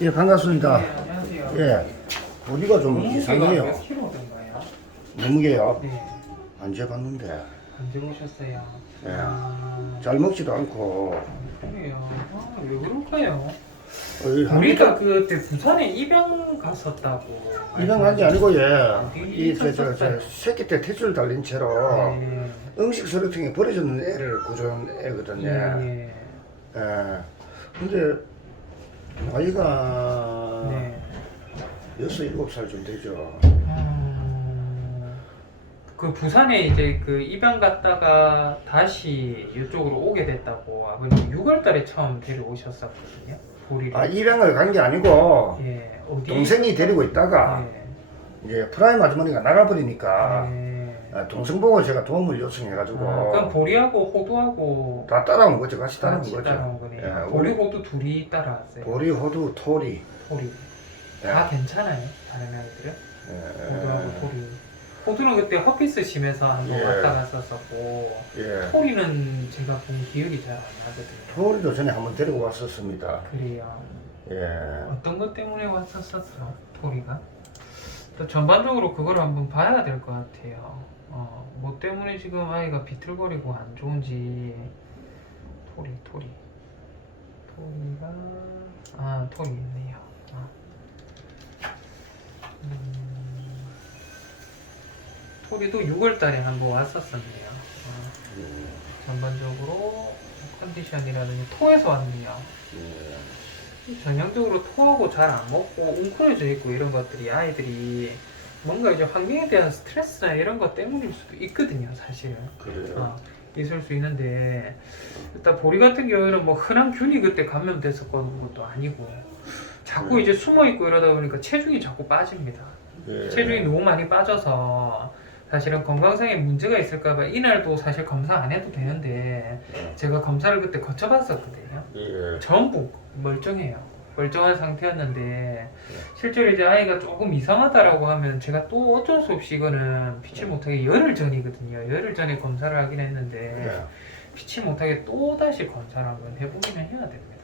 예, 반갑습니다. 네, 안녕하세요. 예, 보리가 좀 이상해요. 몇 킬로 된가요? 몸무게요? 네, 안 재봤는데. 안 들어오셨어요. 예, 잘 먹지도 않고. 그래요. 왜 그럴까요? 우리가 우리가 그때 부산에 입양 갔었다고. 입양 간 게 아니고, 예. 어디 저 있었어요? 새끼 때 탯줄 달린 채로 네, 음식 서류통에 버려졌는 애를 구조한 애거든요. 예, 예. 근데, 나이가 네. 6, 7살 좀 되죠. 그 부산에 이제 그 입양 갔다가 다시 이쪽으로 오게 됐다고 아버님 6월달에 처음 데려오셨었거든요. 보리를. 아, 입양을 간 게 아니고, 예, 어디? 동생이 데리고 있다가, 예, 이제 프라임 아주머니가 나가버리니까, 예. 동생 보고 제가 도움을 요청해가지고 그럼 보리하고 호두하고 다 따라온 거죠. 같이 따라온 같이 거죠. 따라온 거네요. 예, 보리 우리 호두 둘이 따라왔어요. 보리, 호두, 토리. 보리. 예. 다 괜찮아요? 다른 아이들은? 호두하고 예. 토리. 호두는 그때 헛기스 심해서 한번 예. 왔다 갔었었고 예. 토리는 제가 본 기억이 잘 안 나거든요. 토리도 전에 한번 데리고 왔었습니다. 그래요. 예. 어떤 것 때문에 왔었었어? 토리가? 또 전반적으로 그걸 한번 봐야 될 것 같아요. 뭐 때문에 지금 아이가 비틀거리고 안 좋은지. 토리가 토리 있네요. 토리도 6월달에 한번 왔었었네요. 전반적으로 컨디션이라든지 토에서 왔네요. 전형적으로 토하고 잘 안 먹고 웅크려져 있고 이런 것들이 아이들이 뭔가 이제 환경에 대한 스트레스나 이런 것 때문일 수도 있거든요, 사실은. 그래요. 있을 수 있는데 일단 보리 같은 경우에는 뭐 흔한 균이 그때 감염됐었던 것도 아니고 자꾸 이제 숨어 있고 이러다 보니까 체중이 자꾸 빠집니다. 예. 체중이 너무 많이 빠져서 사실은 건강상에 문제가 있을까봐 이날도 사실 검사 안 해도 되는데 제가 검사를 그때 거쳐봤었거든요. 예. 전부 멀쩡해요. 멀쩡한 상태였는데 실제로 이제 아이가 조금 이상하다라고 하면 제가 또 어쩔 수 없이 이거는 피치 못하게 열흘 전이거든요. 열흘 전에 검사를 하긴 했는데 예. 피치 못하게 또 다시 검사를 한번 해보기는 해야 됩니다.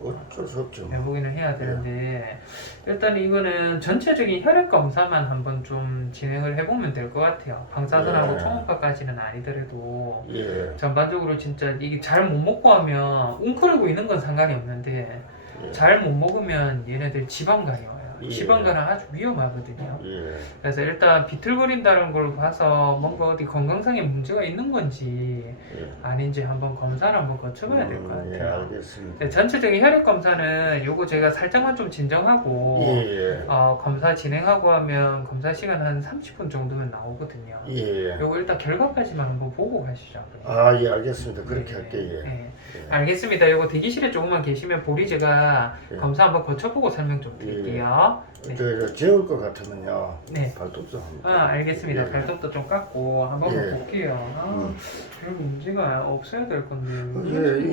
어쩔 수 없죠. 해보기는 해야 되는데 일단 이거는 전체적인 혈액 검사만 한번 좀 진행을 해보면 될 것 같아요. 방사선하고 예. 초음파까지는 아니더라도 예. 전반적으로 진짜 이게 잘 못 먹고 하면 웅크리고 있는 건 상관이 없는데 예. 잘 못 먹으면 얘네들 지방간이 와요. 예. 지방간은 아주 위험하거든요. 예. 그래서 일단 비틀거린다는 걸 봐서 뭔가 어디 건강상에 문제가 있는 건지 예. 아닌지 한번 검사를 한번 거쳐봐야 될 것 예, 같아요. 알겠습니다. 네, 전체적인 혈액 검사는 요거 제가 살짝만 좀 진정하고 예. 검사 진행하고 하면 검사 시간 한 30분 정도면 나오거든요. 예. 요거 일단 결과까지만 한번 보고 가시죠. 아, 예, 알겠습니다. 그렇게 네, 할게요. 예. 네. 예. 알겠습니다. 요거 대기실에 조금만 계시면 보리 제가 예. 검사 한번 거쳐보고 설명 좀 드릴게요. 네. 저 재울 것 같으면요. 네. 발톱도 한번. 알겠습니다. 예. 발톱도 좀 깎고 한번 예. 볼게요. 별 문제가 없어야 될 건데.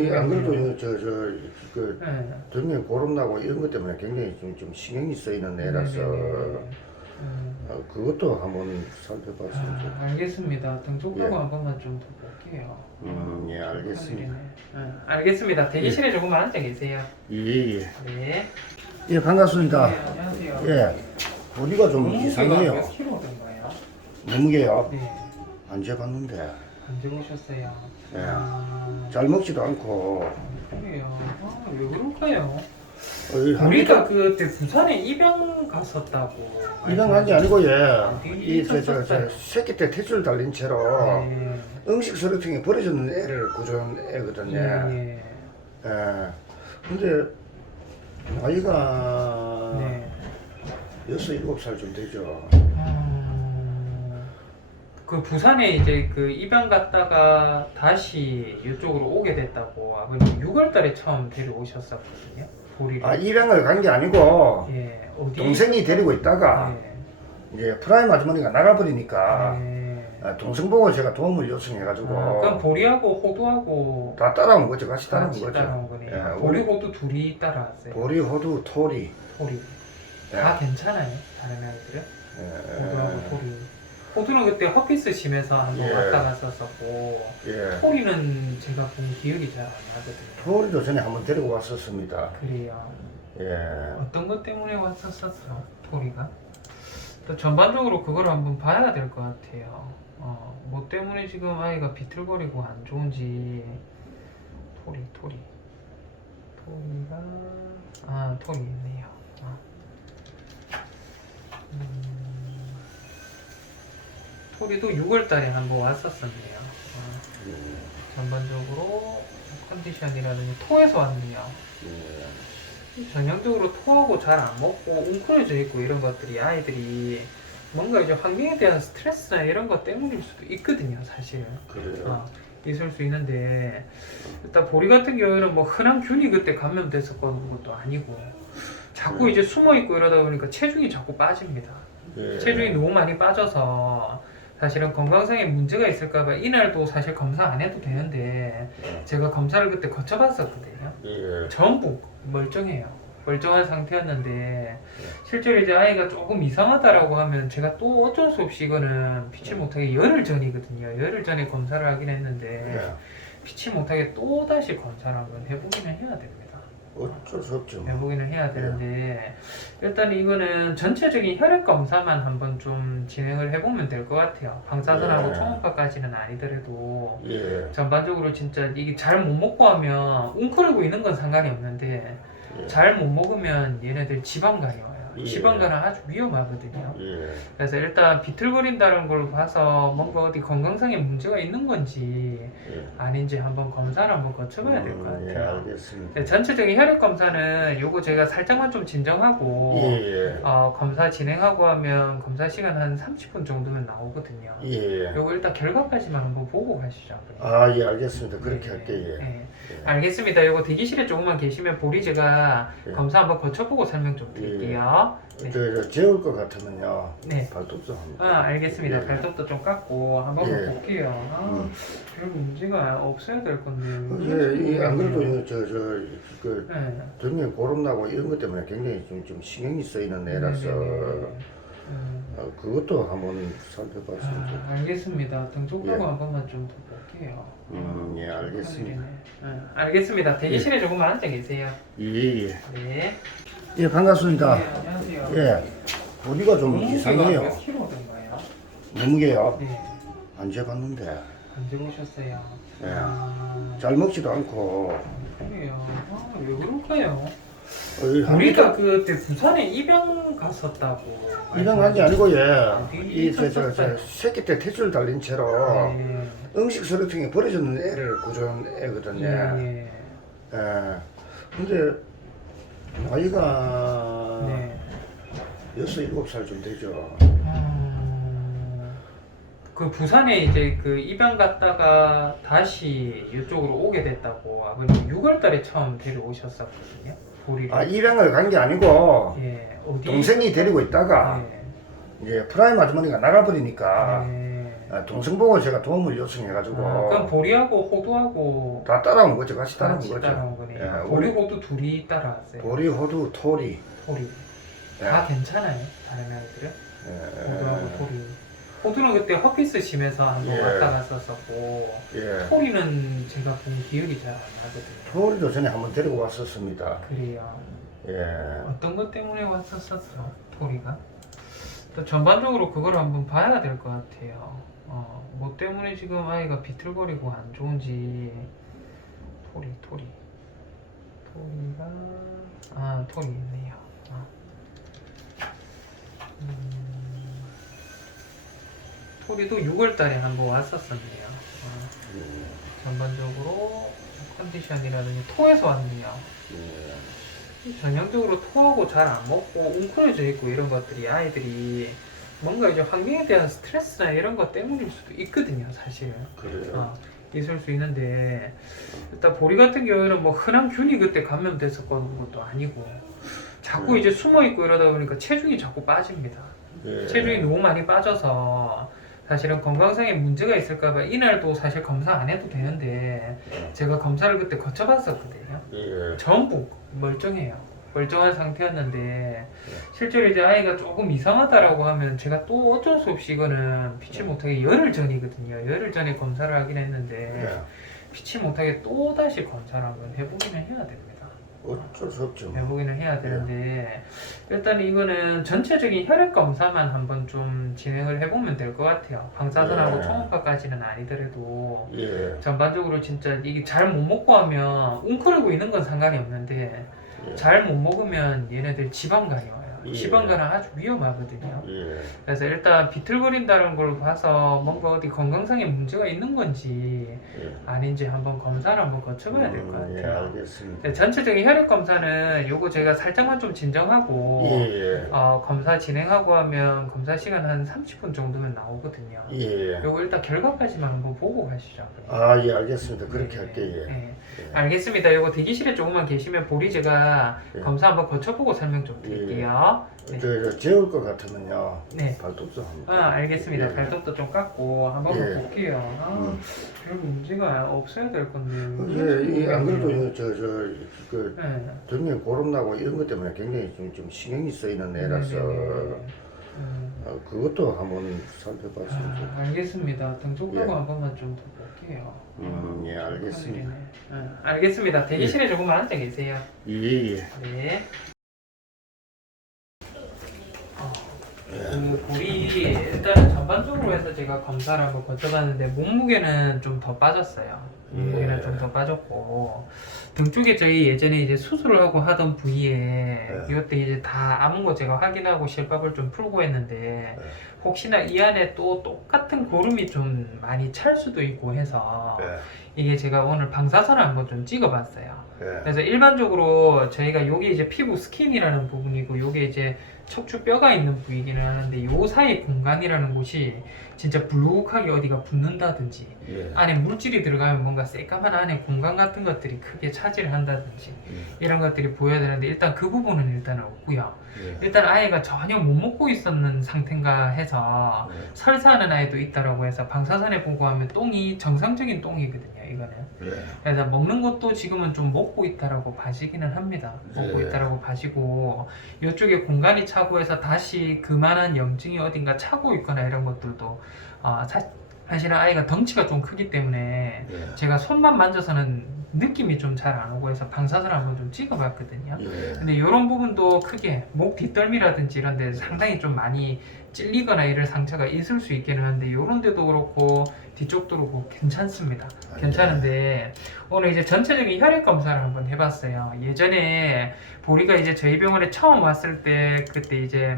예, 안 그래도 모르겠네요. 그 네. 등에 고름 나고 이런 것 때문에 굉장히 좀 신경이 쓰이는 애라서 네네네. 그것도 한번 살펴봤으면 좋. 알겠습니다. 등쪽하고 예. 한 번만 좀 더 볼게요. 예, 알겠습니다. 알겠습니다. 대기실에 조금만 앉아 계세요. 예, 예. 네. 예, 반갑습니다. 네, 안녕하세요. 예, 보리가 좀 이상해요. 몇 킬로 된가요? 몸무게요? 네. 안 재봤는데. 안 들어오셨어요. 예. 잘 먹지도 않고. 그래요. 왜 그럴까요? 우리가 우리가 그때 부산에 입양 갔었다고. 입양 간 게 아니고, 예. 어디 저 있었어요? 새끼 때 탯줄 달린 채로 네. 음식 서류통에 버려졌는 애를 구조한 애거든요. 예. 예. 근데 나이가 네. 6, 7살 좀 되죠. 그 부산에 이제 그 입양 갔다가 다시 이쪽으로 오게 됐다고 아버님 6월달에 처음 데려오셨었거든요. 보리를. 아, 입양을 간 게 아니고 예. 어디? 동생이 데리고 있다가 네. 이제 프라임 아주머니가 나가버리니까 네. 동생 보고 제가 도움을 요청해가지고 그럼 보리하고 호두하고 다 따라온 거죠. 같이 따라온 같이 거죠. 따라온 거네요. 예, 보리 우리 호두 둘이 따라왔어요. 보리, 호두, 토리. 토리. 예. 다 괜찮아요? 다른 아이들은? 예. 호두하고 토리. 호두는 그때 헛기스 심해서 한번 예. 왔다 갔었었고 예. 토리는 제가 본 기억이 잘 안 나거든요. 토리도 전에 한번 데리고 왔었습니다. 그래요. 예. 어떤 것 때문에 왔었어, 토리가? 또 전반적으로 그걸 한번 봐야 될 것 같아요. 뭐 때문에 지금 아이가 비틀거리고 안 좋은지. 토리가 토리 있네요. 토리도 6월달에 한번 왔었었네요. 전반적으로 컨디션이라든지 토에서 왔네요. 전형적으로 토하고 잘 안 먹고 웅크려져 있고 이런 것들이 아이들이 뭔가 이제 환경에 대한 스트레스나 이런 것 때문일 수도 있거든요, 사실. 그래요. 있을 수 있는데, 일단 보리 같은 경우에는 뭐 흔한 균이 그때 감염됐었던 것도 아니고, 자꾸 이제 숨어 있고 이러다 보니까 체중이 자꾸 빠집니다. 예. 체중이 너무 많이 빠져서 사실은 건강상에 문제가 있을까봐 이날도 사실 검사 안 해도 되는데 제가 검사를 그때 거쳐봤었거든요. 예. 전부 멀쩡해요. 멀쩡한 상태였는데 실제로 이제 아이가 조금 이상하다라고 하면 제가 또 어쩔 수 없이 이거는 피치 못하게 열흘 전이거든요. 열흘 전에 검사를 하긴 했는데 예. 피치 못하게 또 다시 검사를 한번 해보기는 해야 됩니다. 어쩔 수 없죠. 해보기는 해야 되는데 일단 이거는 전체적인 혈액 검사만 한번 좀 진행을 해보면 될 것 같아요. 방사선하고 예. 초음파까지는 아니더라도 예. 전반적으로 진짜 이게 잘 못 먹고 하면 웅크리고 있는 건 상관이 없는데 예. 잘 못 먹으면 얘네들 지방간이 와요. 예. 지방간은 아주 위험하거든요. 예. 그래서 일단 비틀거린다는 걸 봐서 뭔가 어디 건강상에 문제가 있는 건지 예. 아닌지 한번 검사를 한번 거쳐봐야 될 것 예, 같아요. 알겠습니다. 네, 전체적인 혈액 검사는 요거 제가 살짝만 좀 진정하고 예. 검사 진행하고 하면 검사 시간 한 30분 정도면 나오거든요. 예. 요거 일단 결과까지만 한번 보고 가시죠. 아, 예, 알겠습니다. 그렇게 네, 할게요. 예. 네. 알겠습니다. 요거 대기실에 조금만 계시면 보리 제가 예. 검사 한번 거쳐보고 설명 좀 드릴게요. 네. 저 재울 것 같으면요. 네. 발톱도 한번. 알겠습니다. 예. 발톱도 좀 깎고 한번 예. 볼게요. 별 문제가 없어야 될 건데. 예, 안 그래도 네. 그 등에 고름 나고 이런 것 때문에 굉장히 좀 신경이 쓰이는 애라서 그것도 한번 살펴봤으면 좋겠어요. 알겠습니다. 등쪽하고 예. 한 번만 좀 더 볼게요. 예, 알겠습니다. 알겠습니다. 대기실에 조금만 앉아 계세요. 예, 예. 네. 예, 반갑습니다. 네, 안녕하세요. 예, 보니까 좀 이상해요. 몇 킬로던가요? 몸무게요. 네. 안 재봤는데 안 재보셨어요? 예. 잘 먹지도 않고 그래요. 왜 그럴까요? 우리가 우리가 그때 부산에 입양 갔었다고. 이런 간게 아니고 예. 어디 이저 있었어요? 새끼 때 퇴출 달린 채로 네. 음식 서류통에 버려졌는 애를 구조한 애거든요. 예. 예. 근데 나이가 네. 6, 7살 좀 되죠. 그 부산에 이제 그 입양 갔다가 다시 이쪽으로 오게 됐다고 아버님 6월달에 처음 데려오셨었거든요. 보리를. 아, 입양을 간 게 아니고 예. 어디? 동생이 데리고 있다가 네. 이제 프라임 아주머니가 나가버리니까 네. 동생 보고 제가 도움을 요청해가지고 그럼 보리하고 호두하고 다 따라온 거죠. 같이 따라온 같이 거죠. 따라온 거네요. 예, 보리 우리 호두 둘이 따라왔어요. 보리, 호두, 토리. 보리. 예. 다 괜찮아요? 다른 아이들은? 예. 호두하고 토리. 호두는 그때 허피스 심해서 한번 예. 왔다 갔었었고 예. 토리는 제가 본 기억이 잘 안 나거든요. 토리도 전에 한번 데리고 왔었습니다. 그래요. 예. 어떤 것 때문에 왔었어, 토리가? 또 전반적으로 그걸 한번 봐야 될 것 같아요. 뭐 때문에 지금 아이가 비틀거리고 안 좋은지. 토리가 토리 있네요. 토리도 6월달에 한번 왔었었네요. 전반적으로 컨디션이라든지 토에서 왔네요. 예. 전형적으로 토하고 잘 안 먹고 웅크려져 있고 이런 것들이 아이들이 뭔가 이제 환경에 대한 스트레스나 이런 것 때문일 수도 있거든요, 사실. 그래요. 있을 수 있는데 일단 보리 같은 경우에는 뭐 흔한 균이 그때 감염됐었던 것도 아니고 자꾸 이제 숨어 있고 이러다 보니까 체중이 자꾸 빠집니다. 예. 체중이 너무 많이 빠져서 사실은 건강상에 문제가 있을까봐 이날도 사실 검사 안 해도 되는데 제가 검사를 그때 거쳐봤었거든요. 예. 전부 멀쩡해요. 멀쩡한 상태였는데 실제로 이제 아이가 조금 이상하다라고 하면 제가 또 어쩔 수 없이 이거는 피치 못하게 열흘 전이거든요. 열흘 전에 검사를 하긴 했는데 예. 피치 못하게 또 다시 검사를 한번 해보기는 해야 됩니다. 어쩔 수 없죠. 해보기는 해야 되는데 일단 이거는 전체적인 혈액 검사만 한번 좀 진행을 해보면 될 것 같아요. 방사선하고 예. 초음파까지는 아니더라도 예. 전반적으로 진짜 이게 잘 못 먹고 하면 웅크리고 있는 건 상관이 없는데 예. 잘 못 먹으면 얘네들 지방간이 와요. 예. 지방간은 아주 위험하거든요. 예. 그래서 일단 비틀거린다는 걸 봐서 뭔가 어디 건강상에 문제가 있는 건지 예. 아닌지 한번 검사를 한번 거쳐봐야 될 것 예, 같아요. 알겠습니다. 네, 전체적인 혈액 검사는 요거 제가 살짝만 좀 진정하고 예. 검사 진행하고 하면 검사 시간 한 30분 정도면 나오거든요. 예. 요거 일단 결과까지만 한번 보고 가시죠. 아, 예, 알겠습니다. 그렇게 네, 할게요. 예. 네. 예. 알겠습니다. 요거 대기실에 조금만 계시면 보리 제가 예. 검사 한번 거쳐보고 설명 좀 드릴게요. 네. 저 재울 것 같으면요. 네. 발톱도 한번. 알겠습니다. 예. 발톱도 좀 깎고 한번 예. 볼게요. 별 문제가 없어야 될 건데. 예, 안 그래도 그 네. 등에 고름 나고 이런 것 때문에 굉장히 좀 신경이 쓰이는 애라서 그것도 한번 살펴봤으면 좋겠어요. 알겠습니다. 등쪽하고 예. 한 번만 좀 더 볼게요. 예, 알겠습니다. 알겠습니다. 대기실에 조금만 앉아 계세요. 예, 예. 네. 그 볼이 일단 전반적으로 해서 제가 검사를 한번 거쳐봤는데 몸무게는 좀 더 빠졌어요. 몸무게는 예. 좀 더 빠졌고 등 쪽에 저희 예전에 이제 수술을 하고 하던 부위에 예. 이것도 이제 다 아문 거 제가 확인하고 실밥을 좀 풀고 했는데 혹시나 이 안에 또 똑같은 고름이 좀 많이 찰 수도 있고 해서 이게 제가 오늘 방사선을 한번 좀 찍어봤어요. 예. 그래서 일반적으로 저희가 여기 이제 피부 스킨이라는 부분이고 요게 이제 척추 뼈가 있는 부위기는 하는데 요 사이 공간이라는 곳이 진짜 불룩하게 어디가 붓는다든지 예. 안에 물질이 들어가면 뭔가 새까만 안에 공간 같은 것들이 크게 차지를 한다든지 이런 것들이 보여야 되는데 일단 그 부분은 일단은 없고요. 예. 일단 아이가 전혀 못 먹고 있었는 상태인가 해서 예. 설사하는 아이도 있다라고 해서 방사선에 보고하면 똥이 정상적인 똥이거든요. 이거는. 예. 그래서 먹는 것도 지금은 좀 먹고 있다라고 봐지기는 합니다. 먹고 예. 있다라고 봐지고 이쪽에 공간이 차고 해서 다시 그만한 염증이 어딘가 차고 있거나 이런 것들도 사실은 아이가 덩치가 좀 크기 때문에 예. 제가 손만 만져서는 느낌이 좀 잘 안 오고 해서 방사선을 한번 좀 찍어봤거든요. 예. 근데 이런 부분도 크게 목 뒷덜미라든지 이런 데 상당히 좀 많이 찔리거나 이럴 상처가 있을 수 있기는 한데 이런 데도 그렇고 뒤쪽도 그렇고 괜찮습니다. 괜찮은데 오늘 이제 전체적인 혈액 검사를 한번 해봤어요. 예전에 보리가 이제 저희 병원에 처음 왔을 때 그때 이제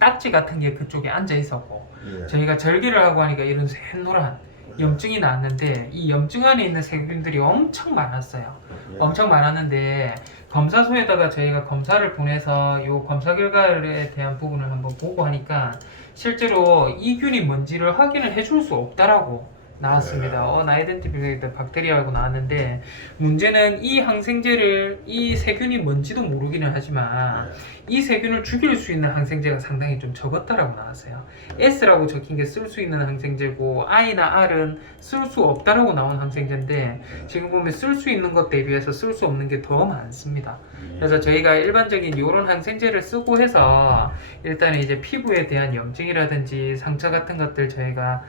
딱지 같은 게 그쪽에 앉아 있었고 예. 저희가 절개를 하고 하니까 이런 새노란 염증이 나왔는데 이 염증 안에 있는 세균들이 엄청 많았어요. 예. 엄청 많았는데 검사소에다가 저희가 검사를 보내서 이 검사 결과에 대한 부분을 한번 보고 하니까 실제로 이균이 뭔지를 확인을 해줄 수 없다라고 나왔습니다. 나이덴티필레이트 박테리아라고 나왔는데 문제는 이 항생제를 이 세균이 뭔지도 모르기는 하지만 이 세균을 죽일 수 있는 항생제가 상당히 좀 적었다라고 나왔어요. S라고 적힌 게 쓸 수 있는 항생제고 I나 R은 쓸 수 없다라고 나온 항생제인데 지금 보면 쓸 수 있는 것 대비해서 쓸 수 없는 게 더 많습니다. 그래서 저희가 일반적인 이런 항생제를 쓰고 해서 일단은 이제 피부에 대한 염증이라든지 상처 같은 것들 저희가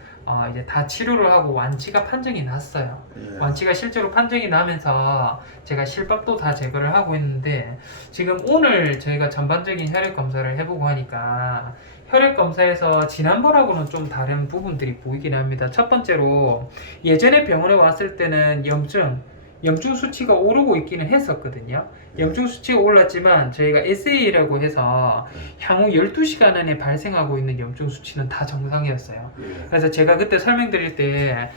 이제 다 치료를 하고 완치가 판정이 났어요. 예. 완치가 실제로 판정이 나면서 제가 실밥도 다 제거를 하고 있는데 지금 오늘 저희가 전반적인 혈액 검사를 해보고 하니까 혈액 검사에서 지난번하고는 좀 다른 부분들이 보이긴 합니다. 첫 번째로 예전에 병원에 왔을 때는 염증 수치가 오르고 있기는 했었거든요. 염증 수치가 올랐지만 저희가 SA라고 해서 향후 12시간 안에 발생하고 있는 염증 수치는 다 정상이었어요. 그래서 제가 그때 설명드릴 때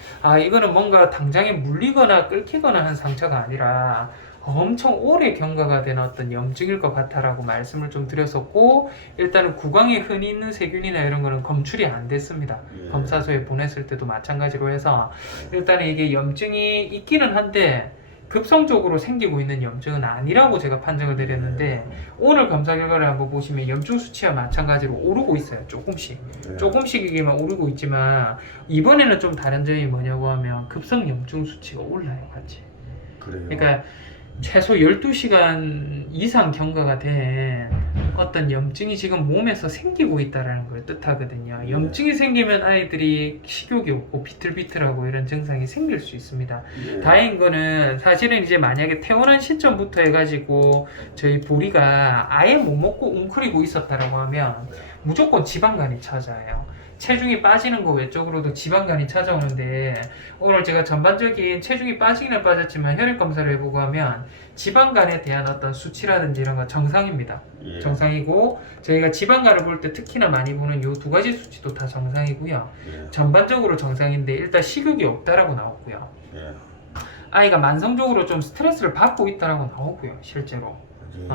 이거는 뭔가 당장에 물리거나 끓기거나 한 상처가 아니라 엄청 오래 경과가 된 어떤 염증일 것 같아라고 말씀을 좀 드렸었고 일단은 구강에 흔히 있는 세균이나 이런 거는 검출이 안 됐습니다. 검사소에 보냈을 때도 마찬가지로 해서 일단은 이게 염증이 있기는 한데 급성적으로 생기고 있는 염증은 아니라고 제가 판정을 드렸는데 오늘 검사 결과를 한번 보시면 염증 수치와 마찬가지로 오르고 있어요. 조금씩이기만 오르고 있지만 이번에는 좀 다른 점이 뭐냐고 하면 급성 염증 수치가 올라요. 같이. 그래요. 그러니까 최소 12시간 이상 경과가 된 어떤 염증이 지금 몸에서 생기고 있다는 걸 뜻하거든요. 염증이 생기면 아이들이 식욕이 없고 비틀비틀하고 이런 증상이 생길 수 있습니다. 예. 다행인 거는 사실은 이제 만약에 태어난 시점부터 해가지고 저희 보리가 아예 못 먹고 웅크리고 있었다라고 하면 무조건 지방간이 찾아요. 체중이 빠지는 거 외적으로도 지방간이 찾아오는데 오늘 제가 전반적인 체중이 빠지기는 빠졌지만 혈액 검사를 해보고 하면 지방간에 대한 어떤 수치라든지 이런 거 정상입니다. 예. 정상이고 저희가 지방간을 볼 때 특히나 많이 보는 요 두 가지 수치도 다 정상이고요. 예. 전반적으로 정상인데 일단 식욕이 없다라고 나왔고요. 예. 아이가 만성적으로 좀 스트레스를 받고 있다라고 나오고요. 실제로. 예.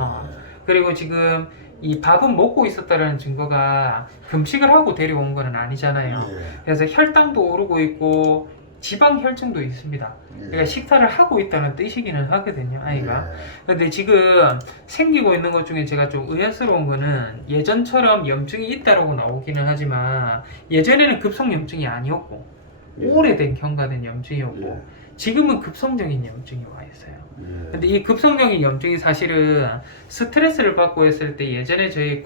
그리고 지금 이 밥은 먹고 있었다는 증거가 금식을 하고 데려온 거는 아니잖아요. 예. 그래서 혈당도 오르고 있고 지방 혈증도 있습니다. 그러니까 식사를 하고 있다는 뜻이기는 하거든요, 아이가. 근데 지금 생기고 있는 것 중에 제가 좀 의아스러운 거는 예전처럼 염증이 있다라고 나오기는 하지만 예전에는 급성 염증이 아니었고 예. 오래된 경과된 염증이었고 예. 지금은 급성적인 염증이 와 있어요. 예. 근데 이 급성적인 염증이 사실은 스트레스를 받고 했을 때 예전에 저희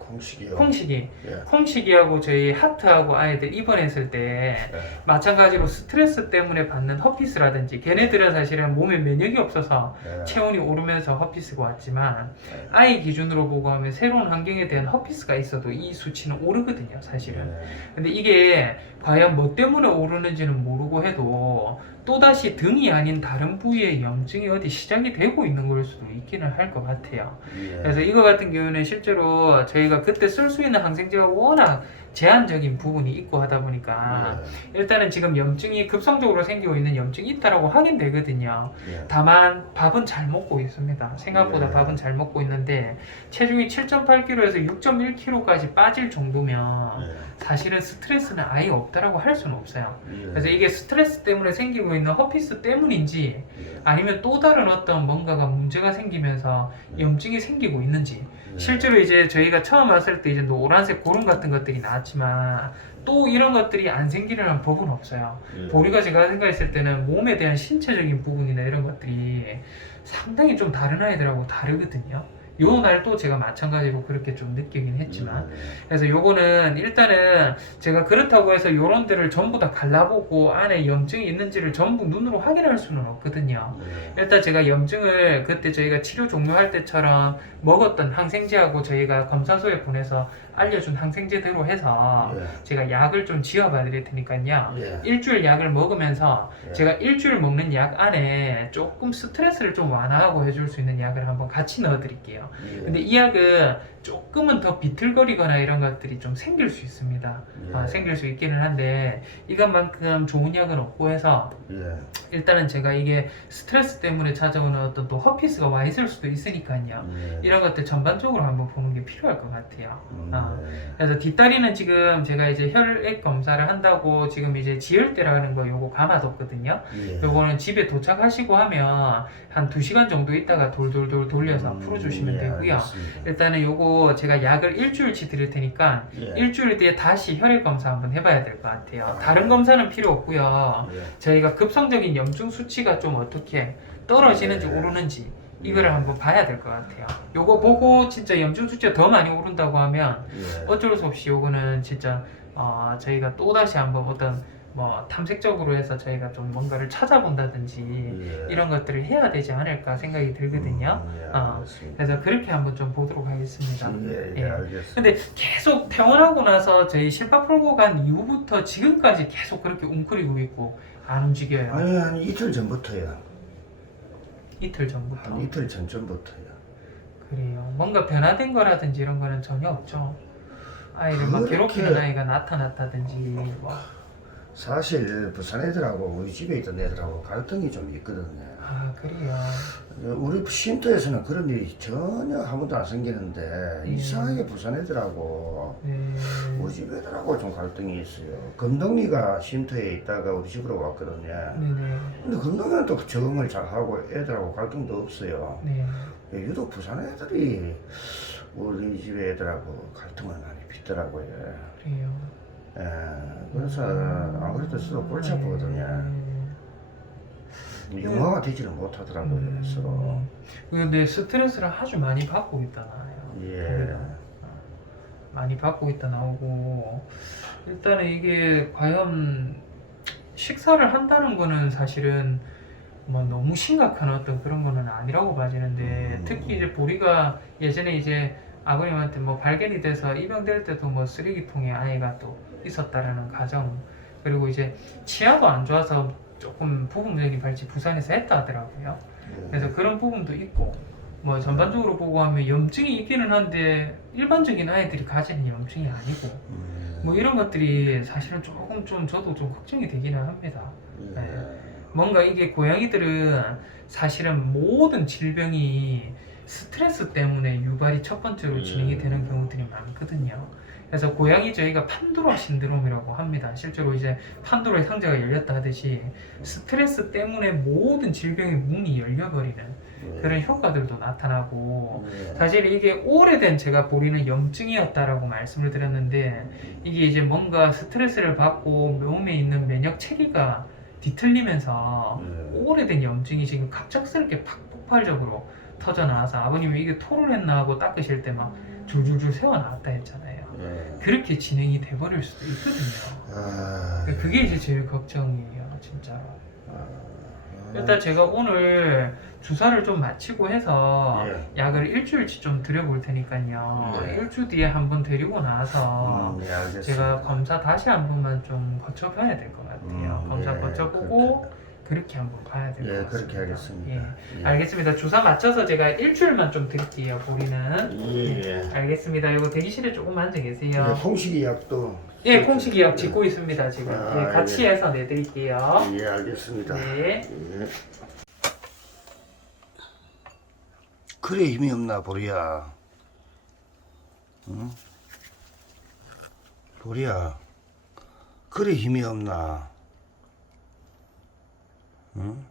콩식이요. 콩식이 예. 콩식이하고 저희 하트하고 아이들 입원했을 때 예. 마찬가지로 스트레스 때문에 받는 허피스라든지 걔네들은 사실은 몸에 면역이 없어서 예. 체온이 오르면서 허피스가 왔지만 예. 아이 기준으로 보고 하면 새로운 환경에 대한 허피스가 있어도 이 수치는 오르거든요, 사실은. 예. 근데 이게 과연 뭐 때문에 오르는지는 모르고 해도 또다시 등이 아닌 다른 부위의 염증이 어디 시작이 되고 있는 걸 수도 있기는 할 것 같아요. 예. 그래서 이거 같은 경우는 실제로 저희가 그때 쓸 수 있는 항생제가 워낙 제한적인 부분이 있고 하다 보니까 일단은 지금 염증이 급성적으로 생기고 있는 염증이 있다라고 확인되거든요. 예. 다만 밥은 잘 먹고 있습니다. 생각보다 예. 밥은 잘 먹고 있는데 체중이 7.8kg에서 6.1kg까지 빠질 정도면 예. 사실은 스트레스는 아예 없다라고 할 수는 없어요. 예. 그래서 이게 스트레스 때문에 생기고 있는 허피스 때문인지 예. 아니면 또 다른 어떤 뭔가가 문제가 생기면서 염증이 생기고 있는지 실제로 이제 저희가 처음 왔을 때 이제 노란색 고름 같은 것들이 나왔지만 또 이런 것들이 안 생기려는 법은 없어요. 예. 보리가 제가 생각했을 때는 몸에 대한 신체적인 부분이나 이런 것들이 상당히 좀 다른 아이들하고 다르거든요. 요 날도 제가 마찬가지로 그렇게 좀 느끼긴 했지만 그래서 요거는 일단은 제가 그렇다고 해서 요런 데를 전부 다 갈라보고 안에 염증이 있는지를 전부 눈으로 확인할 수는 없거든요. 일단 제가 염증을 그때 저희가 치료 종료할 때처럼 먹었던 항생제하고 저희가 검사소에 보내서 알려준 항생제대로 해서 제가 약을 좀 지어봐 드릴 테니까요. 예. 일주일 약을 먹으면서 예. 제가 일주일 먹는 약 안에 조금 스트레스를 좀 완화하고 해줄 수 있는 약을 한번 같이 넣어 드릴게요. 예. 근데 이 약은 조금은 더 비틀거리거나 이런 것들이 좀 생길 수 있습니다. 예. 생길 수 있기는 한데 이것만큼 좋은 약은 없고 해서 예. 일단은 제가 이게 스트레스 때문에 찾아오는 어떤 또 허피스가 와 있을 수도 있으니까요. 예. 이런 것들 전반적으로 한번 보는 게 필요할 것 같아요. 예. 그래서 뒷다리는 지금 제가 이제 혈액 검사를 한다고 지금 이제 지혈대라는 거 요거 감아뒀거든요. 예. 요거는 집에 도착하시고 하면 한 2시간 정도 있다가 돌돌돌 돌려서 풀어주시면 예, 되고요. 알겠습니다. 일단은 요거 제가 약을 일주일치 드릴 테니까 예. 일주일 뒤에 다시 혈액 검사 한번 해봐야 될 것 같아요. 다른 검사는 필요 없고요. 예. 저희가 급성적인 염증 수치가 좀 어떻게 떨어지는지 예. 오르는지 이거를 한번 봐야 될 것 같아요. 요거 보고 진짜 염증 수치가 더 많이 오른다고 하면 예. 어쩔 수 없이 요거는 진짜 저희가 또다시 한번 어떤 뭐 탐색적으로 해서 저희가 좀 뭔가를 찾아본다든지 예. 이런 것들을 해야 되지 않을까 생각이 들거든요. 예, 어, 알겠습니다. 그래서 그렇게 한번 좀 보도록 하겠습니다. 예, 예, 예. 알겠습니다. 근데 계속 퇴원하고 나서 저희 실밥 풀고 간 이후부터 지금까지 계속 그렇게 웅크리고 있고 안 움직여요. 아니, 한 이틀 전부터요. 이틀 전부터. 한 이틀 전부터요. 그래요. 뭔가 변화된 거라든지 이런 거는 전혀 없죠. 아이를 막 그렇게- 괴롭히는 아이가 나타났다든지 뭐. 사실 부산 애들하고 우리 집에 있던 애들하고 갈등이 좀 있거든요. 아 그래요. 우리 쉼터에서는 그런 일이 전혀 한 번도 안 생기는데 이상하게 부산 애들하고 네. 우리 집 애들하고 좀 갈등이 있어요. 금동이가 쉼터에 있다가 우리 집으로 왔거든요. 네네. 근데 금동이는 또 적응을 잘하고 애들하고 갈등도 없어요. 네. 유독 부산 애들이 우리 집 애들하고 갈등을 많이 빚더라고요. 그래요. 예, 그래서 안 그래도 서로 골치 아프거든요. 영화가 되지는 못하더라고요. 그래서 근데 스트레스를 아주 많이 받고 있다나요. 예. 많이 받고 있다 나오고 일단은 이게 과연 식사를 한다는 거는 사실은 뭐 너무 심각한 어떤 그런 거는 아니라고 봐지는데 특히 이제 보리가 예전에 이제 아버님한테 뭐 발견이 돼서 입양될 때도 뭐 쓰레기통에 아이가 또 있었다라는 가정 그리고 이제 치아도 안 좋아서 조금 부분적인 발치 부산에서 했다 하더라고요. 그래서 그런 부분도 있고 뭐 전반적으로 보고 하면 염증이 있기는 한데 일반적인 아이들이 가지는 염증이 아니고 뭐 이런 것들이 사실은 조금 좀 저도 좀 걱정이 되기는 합니다. 네. 뭔가 이게 고양이들은 사실은 모든 질병이 스트레스 때문에 유발이 첫 번째로 진행이 되는 경우들이 많거든요. 그래서 고양이 저희가 판도라 신드롬이라고 합니다. 실제로 이제 판도라의 상자가 열렸다 하듯이 스트레스 때문에 모든 질병의 문이 열려버리는 그런 효과들도 나타나고 사실 이게 오래된 제가 보리는 염증이었다라고 말씀을 드렸는데 이게 이제 뭔가 스트레스를 받고 몸에 있는 면역 체계가 뒤틀리면서 오래된 염증이 지금 갑작스럽게 폭발적으로 터져 나와서 아버님이 이게 토를 했나 하고 닦으실 때 막 줄줄줄 새어 나왔다 했잖아요. 그렇게 진행이 돼버릴 수도 있거든요. 그게 이제 제일 걱정이에요, 진짜로. 일단 제가 오늘 주사를 좀 마치고 해서 약을 일주일치 좀 드려볼 테니까요. 일주 뒤에 한번 데리고 나서 제가 검사 다시 한 번만 좀 거쳐봐야 될 것 같아요. 검사 거쳐보고 그렇게 한번 봐야 될 것 같습니다. 그렇게 하겠습니다. 알겠습니다. 주사 맞춰서 제가 일주일만 좀 드릴게요. 보리는. 알겠습니다. 이거 대기실에 조금 앉아 계세요. 콩식이 약도 콩식이 약 짓고 있습니다. 지금 같이 해서 내드릴게요. 알겠습니다. 네. 그래 힘이 없나 보리야. 응? 보리야. 그래 힘이 없나. 응?